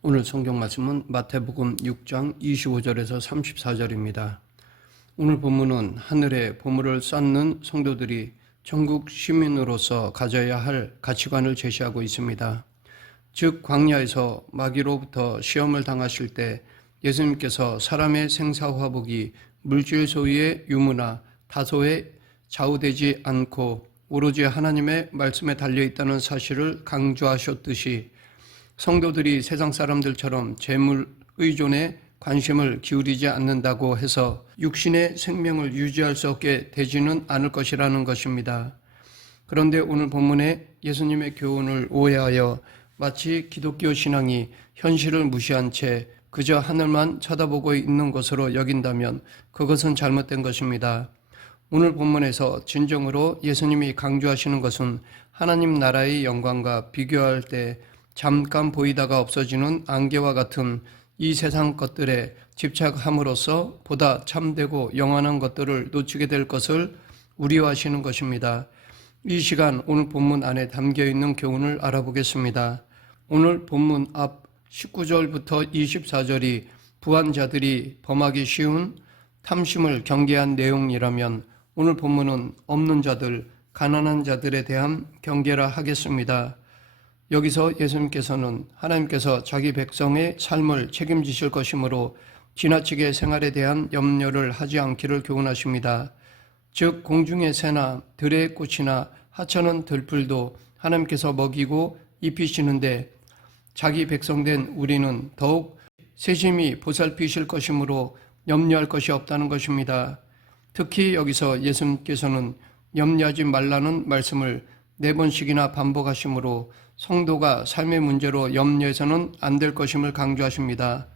오늘 성경 말씀은 마태복음 6장 25절에서 34절입니다. 오늘 본문은 하늘에 보물을 쌓는 성도들이 천국 시민으로서 가져야 할 가치관을 제시하고 있습니다. 즉 광야에서 마귀로부터 시험을 당하실 때 예수님께서 사람의 생사화복이 물질 소유의 유무나 다소에 좌우되지 않고 오로지 하나님의 말씀에 달려있다는 사실을 강조하셨듯이 성도들이 세상 사람들처럼 재물 의존에 관심을 기울이지 않는다고 해서 육신의 생명을 유지할 수 없게 되지는 않을 것이라는 것입니다. 그런데 오늘 본문에 예수님의 교훈을 오해하여 마치 기독교 신앙이 현실을 무시한 채 그저 하늘만 쳐다보고 있는 것으로 여긴다면 그것은 잘못된 것입니다. 오늘 본문에서 진정으로 예수님이 강조하시는 것은 하나님 나라의 영광과 비교할 때 잠깐 보이다가 없어지는 안개와 같은 이 세상 것들에 집착함으로써 보다 참되고 영원한 것들을 놓치게 될 것을 우려하시는 것입니다. 이 시간 오늘 본문 안에 담겨있는 교훈을 알아보겠습니다. 오늘 본문 앞 19절부터 24절이 부한자들이 범하기 쉬운 탐심을 경계한 내용이라면 오늘 본문은 없는 자들, 가난한 자들에 대한 경계라 하겠습니다. 여기서 예수님께서는 하나님께서 자기 백성의 삶을 책임지실 것이므로 지나치게 생활에 대한 염려를 하지 않기를 교훈하십니다. 즉 공중의 새나 들의 꽃이나 하찮은 들풀도 하나님께서 먹이고 입히시는데 자기 백성된 우리는 더욱 세심히 보살피실 것이므로 염려할 것이 없다는 것입니다. 특히 여기서 예수님께서는 염려하지 말라는 말씀을 4번씩이나 반복하시므로 성도가 삶의 문제로 염려해서는 안 될 것임을 강조하십니다.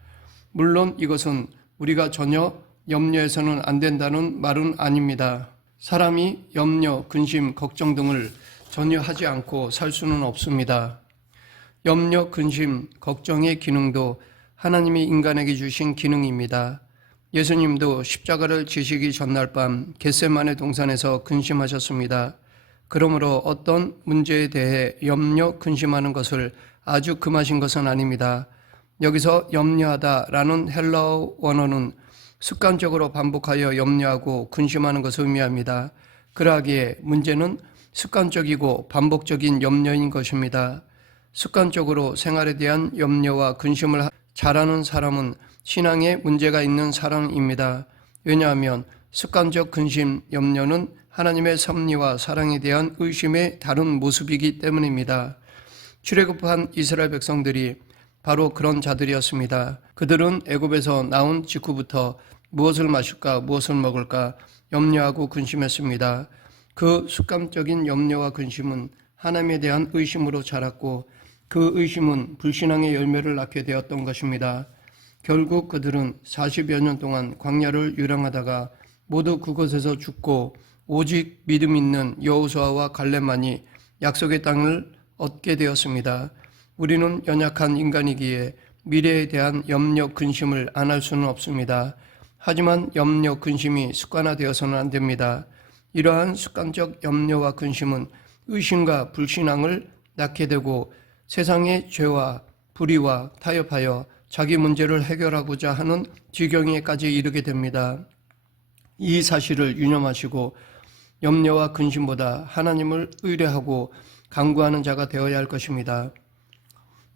물론 이것은 우리가 전혀 염려해서는 안 된다는 말은 아닙니다. 사람이 염려, 근심, 걱정 등을 전혀 하지 않고 살 수는 없습니다. 염려, 근심, 걱정의 기능도 하나님이 인간에게 주신 기능입니다. 예수님도 십자가를 지시기 전날 밤 겟세마네 동산에서 근심하셨습니다. 그러므로 어떤 문제에 대해 염려, 근심하는 것을 아주 금하신 것은 아닙니다. 여기서 염려하다라는 헬라어 원어는 습관적으로 반복하여 염려하고 근심하는 것을 의미합니다. 그러하기에 문제는 습관적이고 반복적인 염려인 것입니다. 습관적으로 생활에 대한 염려와 근심을 잘하는 사람은 신앙에 문제가 있는 사람입니다. 왜냐하면 습관적 근심, 염려는 하나님의 섭리와 사랑에 대한 의심의 다른 모습이기 때문입니다. 출애굽한 이스라엘 백성들이 바로 그런 자들이었습니다. 그들은 애굽에서 나온 직후부터 무엇을 마실까, 무엇을 먹을까 염려하고 근심했습니다. 그 습관적인 염려와 근심은 하나님에 대한 의심으로 자랐고 그 의심은 불신앙의 열매를 낳게 되었던 것입니다. 결국 그들은 40여 년 동안 광야를 유랑하다가 모두 그곳에서 죽고 오직 믿음 있는 여호수아와 갈렙만이 약속의 땅을 얻게 되었습니다. 우리는 연약한 인간이기에 미래에 대한 염려, 근심을 안 할 수는 없습니다. 하지만 염려, 근심이 습관화되어서는 안 됩니다. 이러한 습관적 염려와 근심은 의심과 불신앙을 낳게 되고 세상의 죄와 불의와 타협하여 자기 문제를 해결하고자 하는 지경에까지 이르게 됩니다. 이 사실을 유념하시고 염려와 근심보다 하나님을 의뢰하고 간구하는 자가 되어야 할 것입니다.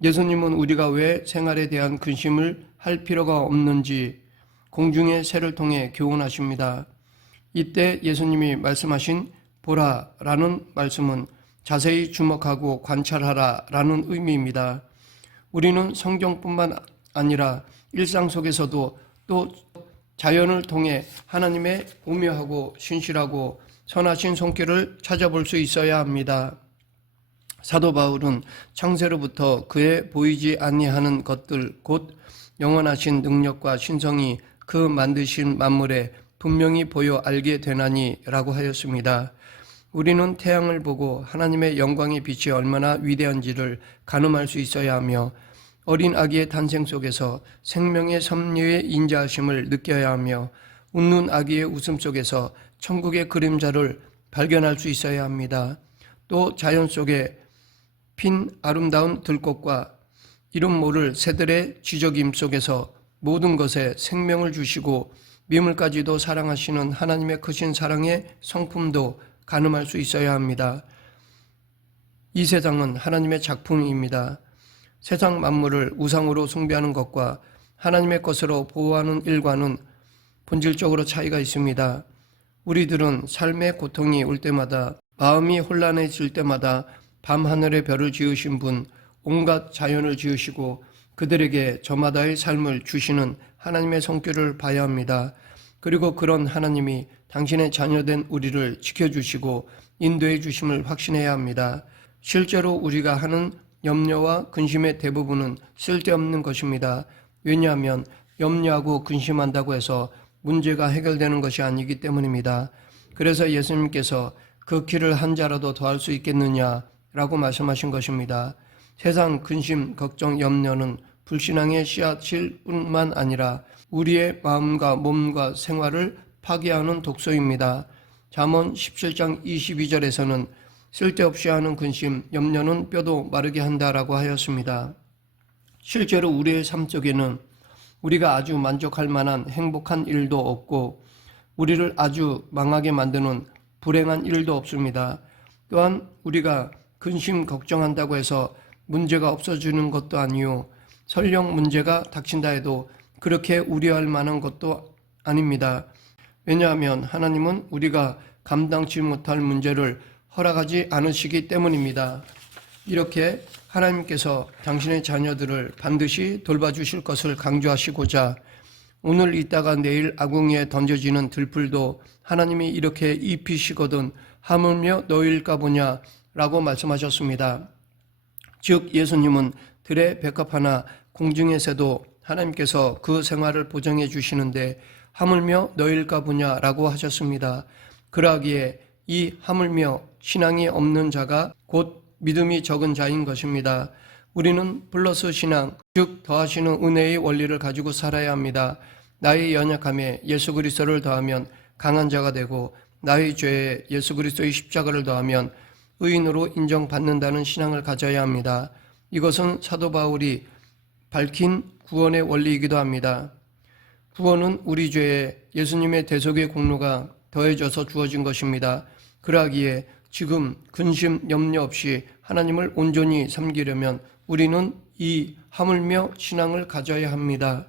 예수님은 우리가 왜 생활에 대한 근심을 할 필요가 없는지 공중의 새를 통해 교훈하십니다. 이때 예수님이 말씀하신 보라라는 말씀은 자세히 주목하고 관찰하라라는 의미입니다. 우리는 성경뿐만 아니라 일상 속에서도 또 자연을 통해 하나님의 오묘하고 신실하고 선하신 손길을 찾아볼 수 있어야 합니다. 사도 바울은 창세로부터 그의 보이지 아니하는 것들 곧 영원하신 능력과 신성이 그 만드신 만물에 분명히 보여 알게 되나니 라고 하였습니다. 우리는 태양을 보고 하나님의 영광의 빛이 얼마나 위대한지를 가늠할 수 있어야 하며 어린 아기의 탄생 속에서 생명의 섭리의 인자하심을 느껴야 하며 웃는 아기의 웃음 속에서 천국의 그림자를 발견할 수 있어야 합니다. 또 자연 속에 핀 아름다운 들꽃과 이름 모를 새들의 지적임 속에서 모든 것에 생명을 주시고 미물까지도 사랑하시는 하나님의 크신 사랑의 성품도 가늠할 수 있어야 합니다. 이 세상은 하나님의 작품입니다. 세상 만물을 우상으로 숭배하는 것과 하나님의 것으로 보호하는 일과는 본질적으로 차이가 있습니다. 우리들은 삶의 고통이 올 때마다, 마음이 혼란해질 때마다 밤하늘의 별을 지으신 분, 온갖 자연을 지으시고 그들에게 저마다의 삶을 주시는 하나님의 손길을 봐야 합니다. 그리고 그런 하나님이 당신의 자녀된 우리를 지켜주시고 인도해 주심을 확신해야 합니다. 실제로 우리가 하는 염려와 근심의 대부분은 쓸데없는 것입니다. 왜냐하면 염려하고 근심한다고 해서 문제가 해결되는 것이 아니기 때문입니다. 그래서 예수님께서 그 길을 한 자라도 더할 수 있겠느냐라고 말씀하신 것입니다. 세상 근심, 걱정, 염려는 불신앙의 씨앗일 뿐만 아니라 우리의 마음과 몸과 생활을 파괴하는 독소입니다. 잠언 17장 22절에서는 쓸데없이 하는 근심, 염려는 뼈도 마르게 한다라고 하였습니다. 실제로 우리의 삶 속에는 우리가 아주 만족할 만한 행복한 일도 없고 우리를 아주 망하게 만드는 불행한 일도 없습니다. 또한 우리가 근심, 걱정한다고 해서 문제가 없어지는 것도 아니요, 설령 문제가 닥친다 해도 그렇게 우려할 만한 것도 아닙니다. 왜냐하면 하나님은 우리가 감당치 못할 문제를 허락하지 않으시기 때문입니다. 이렇게 하나님께서 당신의 자녀들을 반드시 돌봐주실 것을 강조하시고자 오늘 있다가 내일 아궁이에 던져지는 들풀도 하나님이 이렇게 입히시거든 하물며 너희일까 보냐 라고 말씀하셨습니다. 즉 예수님은 들의 백합 하나, 공중의 새도 하나님께서 그 생활을 보정해 주시는데 하물며 너희일까 보냐 라고 하셨습니다. 그러하기에 이 하물며 신앙이 없는 자가 곧 믿음이 적은 자인 것입니다. 우리는 플러스 신앙, 즉 더하시는 은혜의 원리를 가지고 살아야 합니다. 나의 연약함에 예수 그리스도를 더하면 강한 자가 되고 나의 죄에 예수 그리스도의 십자가를 더하면 의인으로 인정받는다는 신앙을 가져야 합니다. 이것은 사도 바울이 밝힌 구원의 원리이기도 합니다. 구원은 우리 죄에 예수님의 대속의 공로가 더해져서 주어진 것입니다. 그러하기에 지금 근심, 염려 없이 하나님을 온전히 섬기려면 우리는 이 하물며 신앙을 가져야 합니다.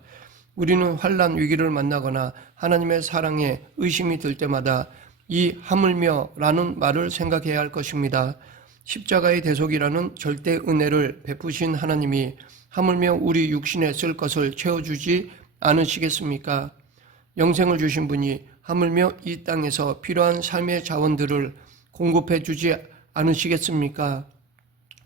우리는 환난 위기를 만나거나 하나님의 사랑에 의심이 들 때마다 이 하물며라는 말을 생각해야 할 것입니다. 십자가의 대속이라는 절대 은혜를 베푸신 하나님이 하물며 우리 육신에 쓸 것을 채워주지 않으시겠습니까? 영생을 주신 분이 하물며 이 땅에서 필요한 삶의 자원들을 공급해 주지 않으시겠습니까?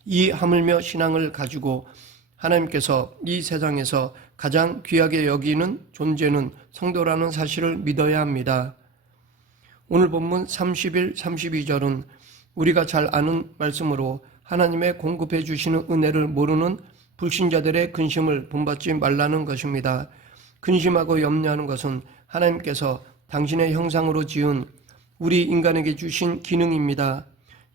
이 하물며 신앙을 가지고 하나님께서 이 세상에서 가장 귀하게 여기는 존재는 성도라는 사실을 믿어야 합니다. 오늘 본문 31, 32절은 우리가 잘 아는 말씀으로 하나님의 공급해 주시는 은혜를 모르는 불신자들의 근심을 본받지 말라는 것입니다. 근심하고 염려하는 것은 하나님께서 당신의 형상으로 지은 우리 인간에게 주신 기능입니다.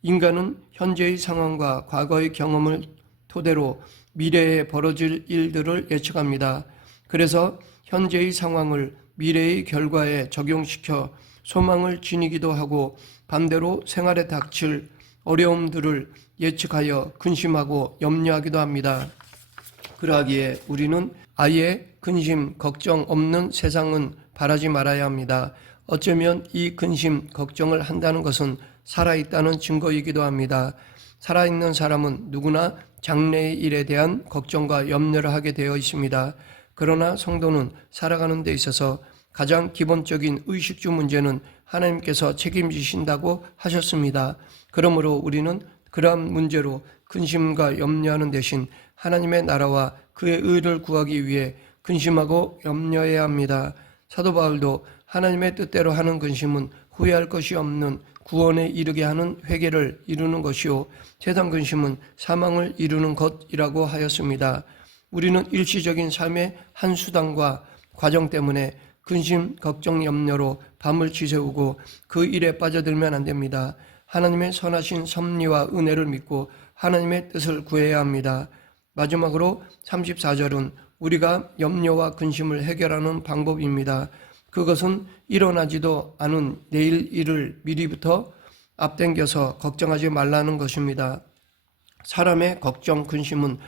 인간은 현재의 상황과 과거의 경험을 토대로 미래에 벌어질 일들을 예측합니다. 그래서 현재의 상황을 미래의 결과에 적용시켜 소망을 지니기도 하고 반대로 생활에 닥칠 어려움들을 예측하여 근심하고 염려하기도 합니다. 그러하기에 우리는 아예 근심, 걱정 없는 세상은 바라지 말아야 합니다. 어쩌면 이 근심, 걱정을 한다는 것은 살아있다는 증거이기도 합니다. 살아있는 사람은 누구나 장래의 일에 대한 걱정과 염려를 하게 되어 있습니다. 그러나 성도는 살아가는 데 있어서 가장 기본적인 의식주 문제는 하나님께서 책임지신다고 하셨습니다. 그러므로 우리는 그러한 문제로 근심과 염려하는 대신 하나님의 나라와 그의 의를 구하기 위해 근심하고 염려해야 합니다. 사도 바울도 하나님의 뜻대로 하는 근심은 후회할 것이 없는 구원에 이르게 하는 회개를 이루는 것이요 세상 근심은 사망을 이루는 것이라고 하였습니다. 우리는 일시적인 삶의 한 수단과 과정 때문에 근심, 걱정, 염려로 밤을 지새우고 그 일에 빠져들면 안 됩니다. 하나님의 선하신 섭리와 은혜를 믿고 하나님의 뜻을 구해야 합니다. 마지막으로 34절은 우리가 염려와 근심을 해결하는 방법입니다. 그것은 일어나지도 않은 내일 일을 미리부터 앞당겨서 걱정하지 말라는 것입니다. 사람의 걱정, 근심은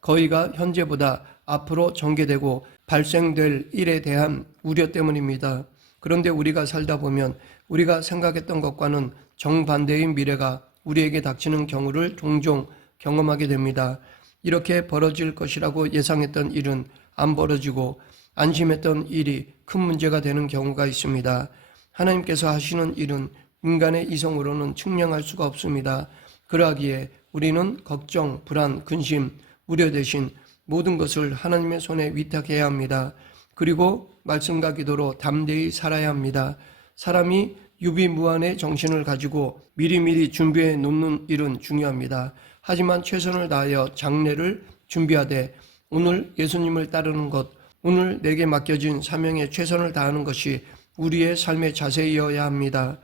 거의가 현재보다 앞으로 전개되고 발생될 일에 대한 우려 때문입니다. 그런데 우리가 살다 보면 우리가 생각했던 것과는 정반대의 미래가 우리에게 닥치는 경우를 종종 경험하게 됩니다. 이렇게 벌어질 것이라고 예상했던 일은 안 벌어지고 안심했던 일이 큰 문제가 되는 경우가 있습니다. 하나님께서 하시는 일은 인간의 이성으로는 측량할 수가 없습니다. 그러하기에 우리는 걱정, 불안, 근심, 우려 대신 모든 것을 하나님의 손에 위탁해야 합니다. 그리고 말씀과 기도로 담대히 살아야 합니다. 사람이 유비무환의 정신을 가지고 미리미리 준비해 놓는 일은 중요합니다. 하지만 최선을 다하여 장래를 준비하되 오늘 예수님을 따르는 것, 오늘 내게 맡겨진 사명에 최선을 다하는 것이 우리의 삶의 자세이어야 합니다.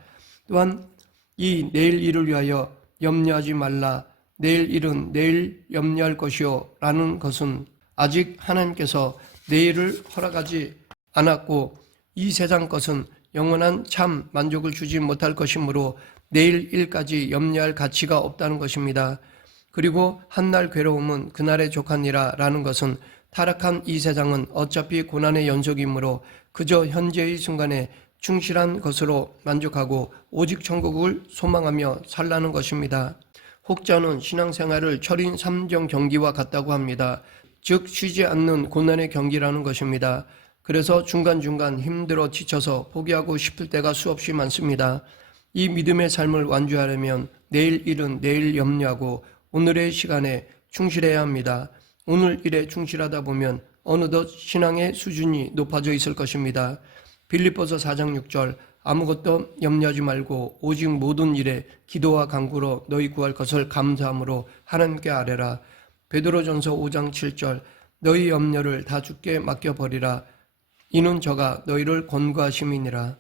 또한 이 내일 일을 위하여 염려하지 말라, 내일 일은 내일 염려할 것이요 라는 것은 아직 하나님께서 내일을 허락하지 않았고 이 세상 것은 영원한 참 만족을 주지 못할 것이므로 내일 일까지 염려할 가치가 없다는 것입니다. 그리고 한날 괴로움은 그날에 족하니라 라는 것은 타락한 이 세상은 어차피 고난의 연속이므로 그저 현재의 순간에 충실한 것으로 만족하고 오직 천국을 소망하며 살라는 것입니다. 혹자는 신앙생활을 철인 3종 경기와 같다고 합니다. 즉 쉬지 않는 고난의 경기라는 것입니다. 그래서 중간중간 힘들어 지쳐서 포기하고 싶을 때가 수없이 많습니다. 이 믿음의 삶을 완주하려면 내일 일은 내일 염려하고 오늘의 시간에 충실해야 합니다. 오늘 일에 충실하다 보면 어느덧 신앙의 수준이 높아져 있을 것입니다. 빌립보서 4장 6절 아무것도 염려하지 말고 오직 모든 일에 기도와 간구로 너희 구할 것을 감사함으로 하나님께 아뢰라. 베드로전서 5장 7절 너희 염려를 다 주께 맡겨버리라. 이는 저가 너희를 권고하심이니라.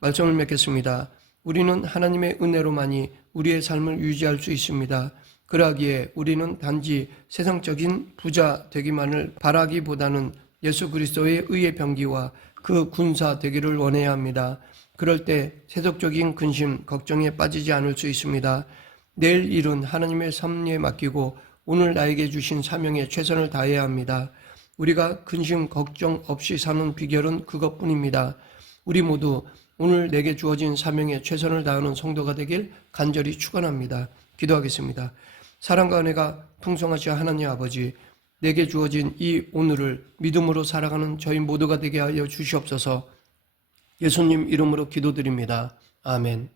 말씀을 맺겠습니다. 우리는 하나님의 은혜로만이 우리의 삶을 유지할 수 있습니다. 그러기에 우리는 단지 세상적인 부자 되기만을 바라기보다는 예수 그리스도의 의의 병기와 그 군사 되기를 원해야 합니다. 그럴 때 세속적인 근심, 걱정에 빠지지 않을 수 있습니다. 내일 일은 하나님의 섭리에 맡기고 오늘 나에게 주신 사명에 최선을 다해야 합니다. 우리가 근심, 걱정 없이 사는 비결은 그것뿐입니다. 우리 모두 오늘 내게 주어진 사명에 최선을 다하는 성도가 되길 간절히 축원합니다. 기도하겠습니다. 사랑과 은혜가 풍성하신 하나님 아버지, 내게 주어진 이 오늘을 믿음으로 살아가는 저희 모두가 되게 하여 주시옵소서. 예수님 이름으로 기도드립니다. 아멘.